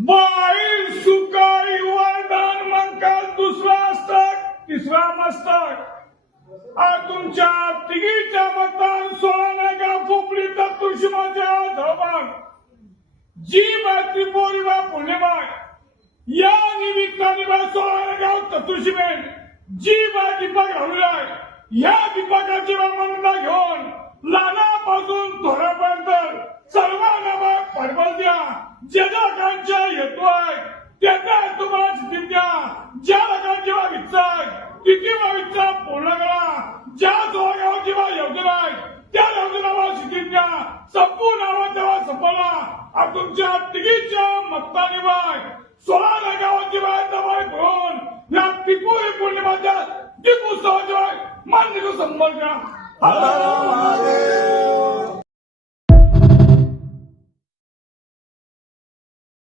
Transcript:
बाई सुकाळी वरदान मंकाल दुसरा असतात तिसरा मस्तक तुमच्या तिघीच्या मतान 16 नगा पोपली तुळशीमाच्या धबाग जी बातरी पोरीबा पुण्यबाग या निमित्ताने 16 नगा चतुर्शीमेन जी बा दीपक घालूलाय या दीपकाची मान्यता घेऊन लहानापासून थोड्यापर्यंत सर्वांना पडबल द्या ज्याच्या कांच्या येतोय त्याच्या तुम्हाला सिद्धी द्या ज्या लोकांची इच्छा तिची इच्छा पूर्ण करा ज्या जोगावची योजना आहे त्या योजनावर सिद्धी द्या संपूर्ण नावाच्या संपला तुमच्या तिघीच्या मताने बाय 16 गावाची दबाई करून या टिपूरी पौर्णिमाच्या टिपू उत्सवाच्या मान्य संपर्क